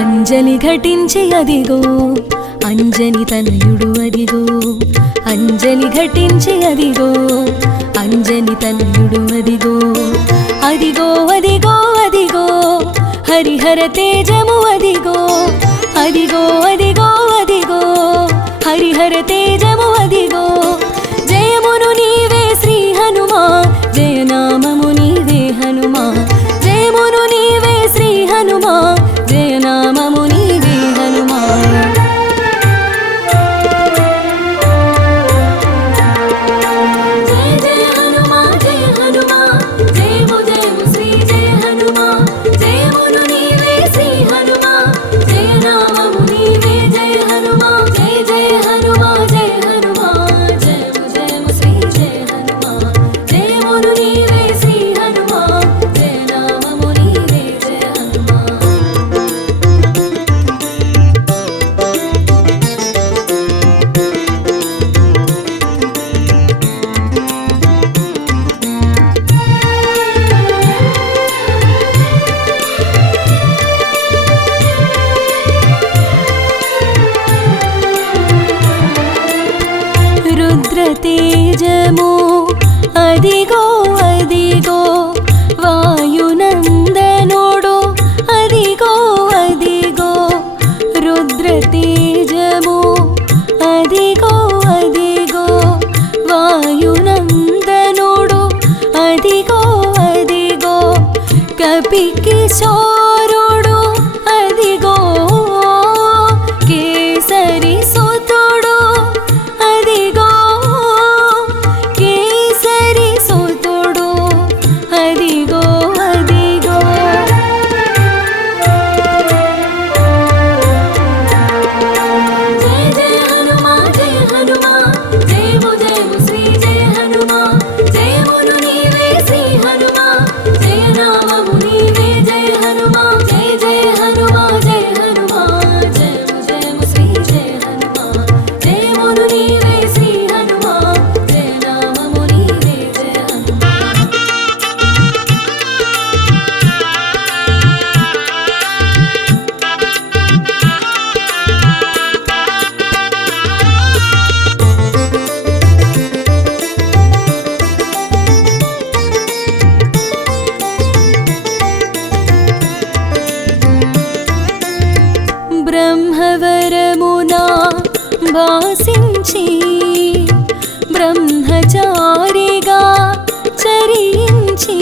అంజలి ఘటించి అదిగో అంజని తనయుడు అదిగో అంజలి ఘటించి అదిగో అంజని తనయుడు అదిగో అదిగో అదిగో అదిగో హరిహర తేజము అదిగో అదిగో అదిగో అదిగో హరిహర తేజము అదిగో జయమును నీవే శ్రీ హనుమా జయనామము నీవే హనుమా జయమును నీవే శ్రీ హనుమా జయనామము నీవే హనుమా జయ జయ హనుమా జయ హనుమా జయము జయము శ్రీ జయ హనుమా జయమును నీవే శ్రీ హనుమా జయనామము నీవే జయ హనుమా జయ జయ హనుమా జయ హనుమా జయము జయము శ్రీ జయ హనుమా జయమును నీవే శ్రీ హనుమా జయనామము నీవే జయ హనుమా రుద్రతేజము అదిగో అదిగో వాయునందనుడు అదిగో అదిగో రుద్రతేజము అదిగో అదిగో వాయునందనుడు అదిగో అదిగో కపికిశోరుడు అదిగో కేసరి సుతుడు అదిగో కేసరి సుతుడు అదిగో అదిగో జయ జయ హనుమా జయ హనుమా జయము జయము శ్రీ జయ హనుమా జయమును నీవే శ్రీ హనుమా జయనామము నీవే జయ హనుమా జయ జయ హనుమా జయ హనుమా జయము జయము శ్రీ జయ హనుమా జయమును నీవే శ్రీ హనుమా జయనామము నీవే జయ హనుమా బ్రహ్మవరమునా భాసించి బ్రహ్మచారిగా చరించి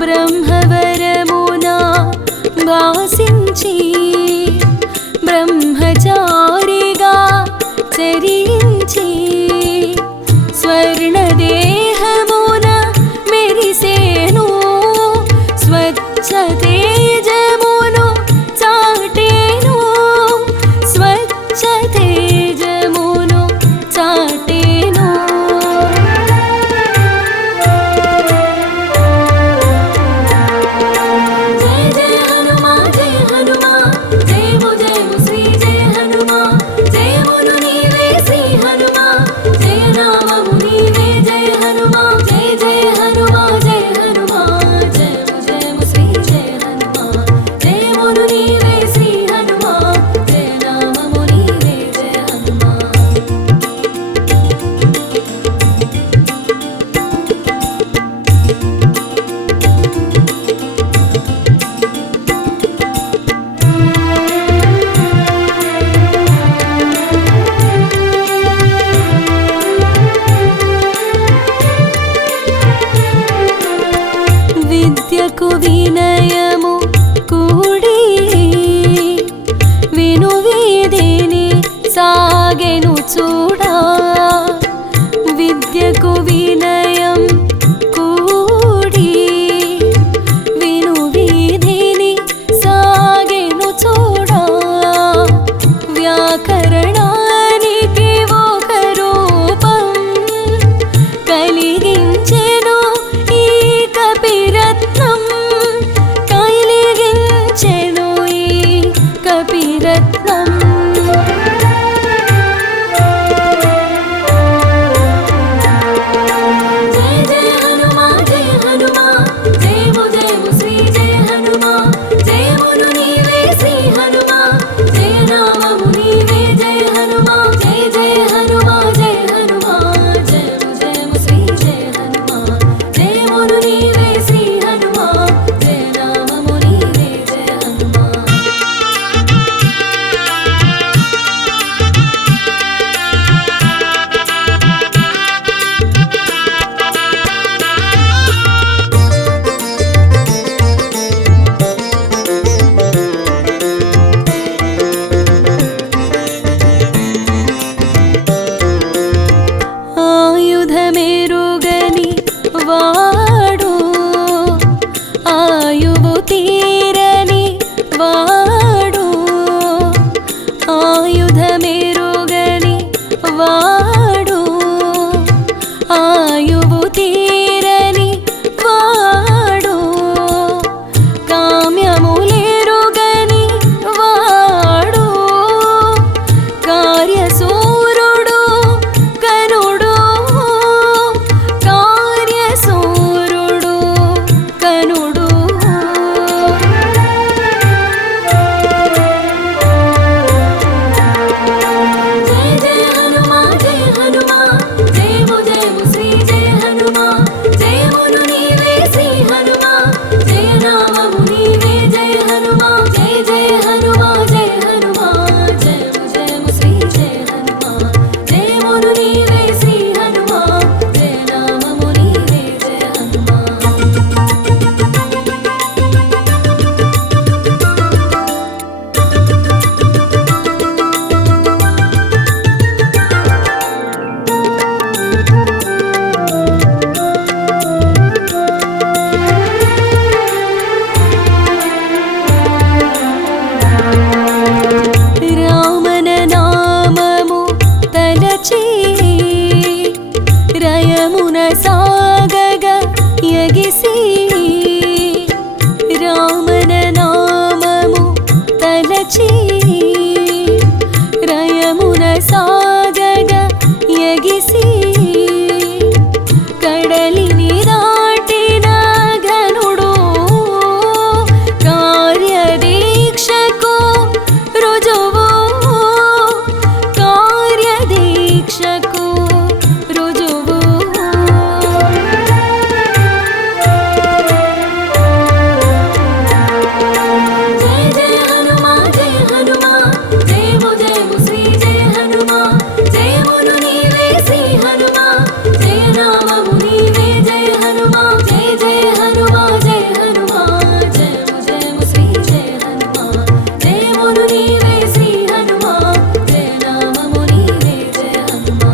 బ్రహ్మవరమునా భాసించి బ్రహ్మచారిగా చరించి స్వర్ణదేహమున మెరిసేను స్వచ్ఛ తేజమును చాటేను స్వచ్ఛ తేజమును చాటేను కైలిగించెను ఈ కపిరత్నం, కైలిగించెను ఈ కపిరత్నం. ఆయుధమెరుగని వాడు, ఆయువు తీరని వాడు, ఆయుధమెరుగని వాడు, ఆయువు తీరని వాడు, కామ్యములెరుగని వాడు, కార్యసూరుడు కనుడు, కార్యసూరుడు కనుడు. జయ జయ హనుమా జయ హనుమా, జయము జయము శ్రీ జయ హనుమా, జయమును నీవే శ్రీ హనుమా, జయ నామము నీవే జయ హనుమా, జయ జయ హనుమా జయ హనుమా, జయము జయము శ్రీ జయ హనుమా, జయమును నీవే శ్రీ హనుమా, జయ నామము నీవే జయ హనుమా. రామన నామము తలచి రయమున సాగగ యగిసి, రామన నామము తలచి రయమున సాగగ యగిసి, కడలిని దాటిన ఘనుడు, కార్యదీక్షకు రుజువు, కార్యదీక్షకు రుజువు. జయ జయ హనుమా జయ హనుమా, జయము జయము శ్రీ జయ హనుమా, జయమును నీవే శ్రీ హనుమా, జయ నామము నీవే జయ హనుమా, జయ జయ హనుమా జయ హనుమా, జయము జయము శ్రీ జయ హనుమా, జయమును నీవే శ్రీ హనుమా, జయ నామము నీవే జయ హనుమా.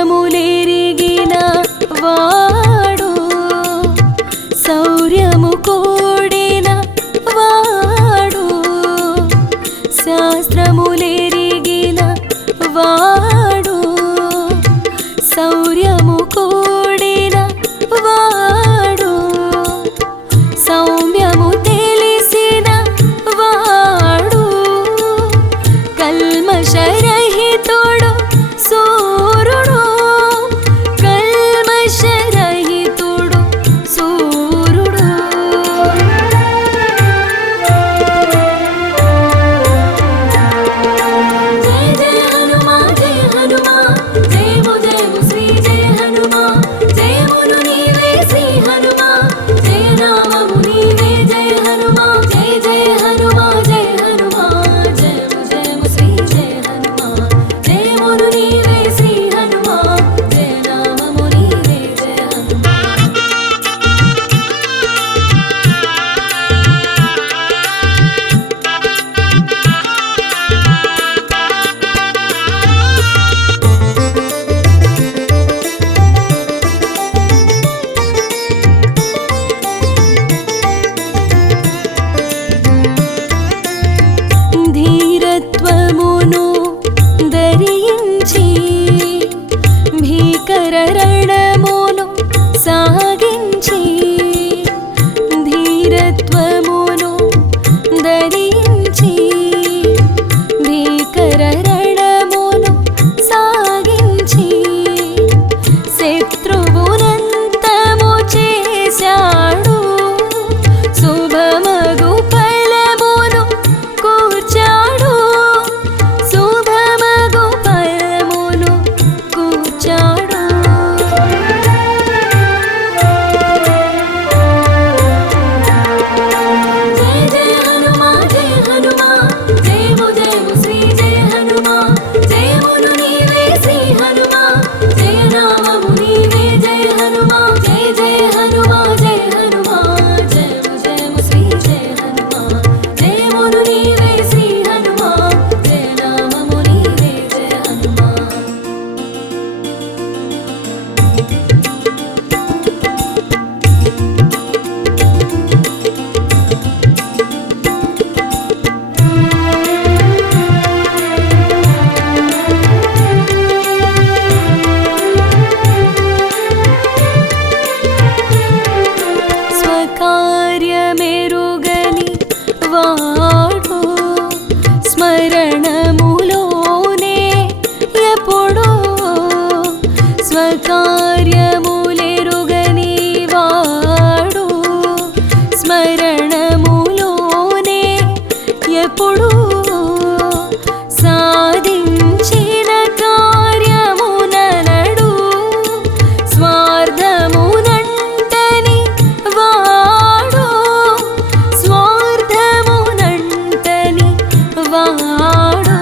శాస్త్రములెరిగిన వాడు, శౌర్యము కూడిన వాడు, శాస్త్రములెరిగిన వాడు, శౌర్యము కూడిన వాడు, సౌమ్యము తెలిసిన వాడు, కల్మషరహితుడు సూరుడు, కల్మషరహితుడు సూరుడు. జయ జయ హనుమా జయ నెరిగినవాడు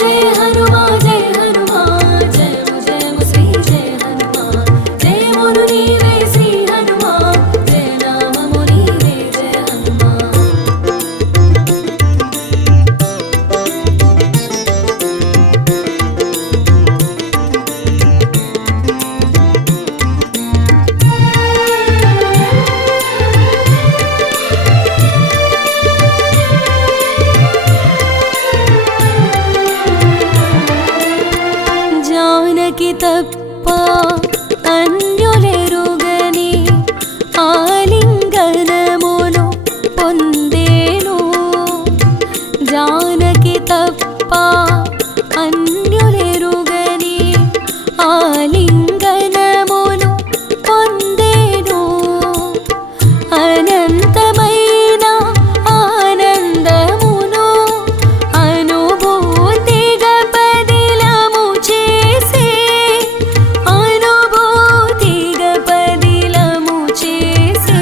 జయ హనుమా జయ హనుమా జయము జయము శ్రీ జయ హనుమా జయమును నీవే శ్రీ హనుమా జయ నామము నీవే జయ హనుమా జానకి తప్ప అన్యులెరుగని ఆలింగనమును పొందేను జానకి తప్ప అన్యులెరుగని ఆలింగనమును పొందేను అనంతమైన ఆనందమును అనుభూతిగా పదిలము చేసే అనుభూతిగా పదిలము చేసే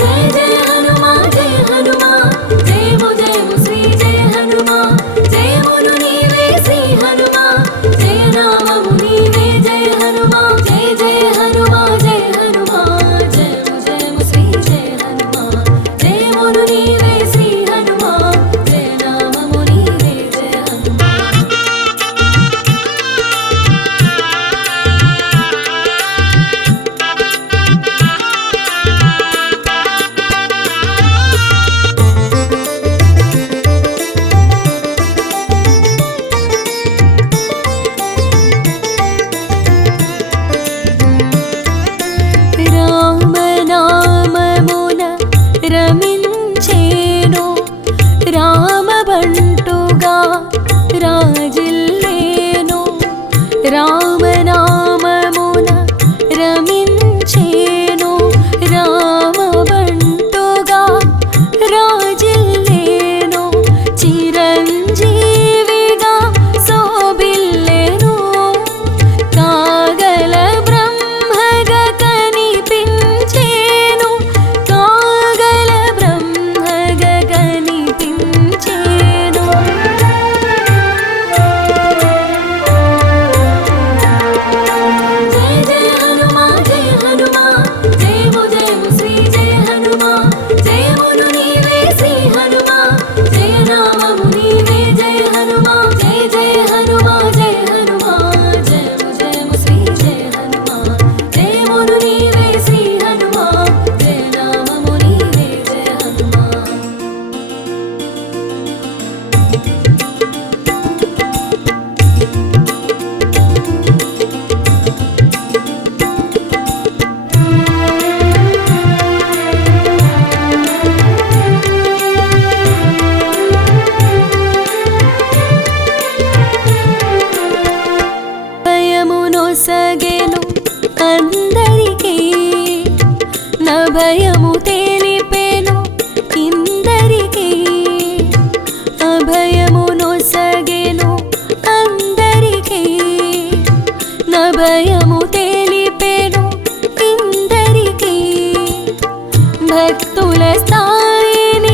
జయ జయ హనుమా జయ హనుమా జయము జయము శ్రీ జయ హనుమా జయమును నీవే శ్రీ హనుమా జయ నామము నీవే జయ హనుమా జయ జయ హనుమా జయ హనుమా జయము జయము శ్రీ జయ హనుమా జయమును నీవే శ్రీ హనుమా జయ నామము నీవే జయ హనుమా రామనామమున రమించేను రామబంటుగా రాజిల్లేను రామనామమున రమించేను రామబంటుగా రాజిల్లేను చిరంజీవిగా శోభిల్లేను కాగల బ్రహ్మగా కనిపించేను కాగల బ్రహ్మగా కనిపించేను జయ జయ హనుమా జయ హనుమా జయము జయము శ్రీ జయ హనుమా జయమును నీవే శ్రీ హనుమా జయ నామము నీవే జయ హనుమా జయ జయ హనుమా జయ హనుమా జయము జయము శ్రీ జయ హనుమా జయమును నీవే శ్రీ హనుమా జయ నామము నీవే జయ హనుమా భయమునొసగెను అందరికీ నా భయము తెలిపెను ఇందరికీ అభయమునొసగెను అందరికీ నా భయము తెలిపెను ఇందరికీ భక్తుల స్థాయిని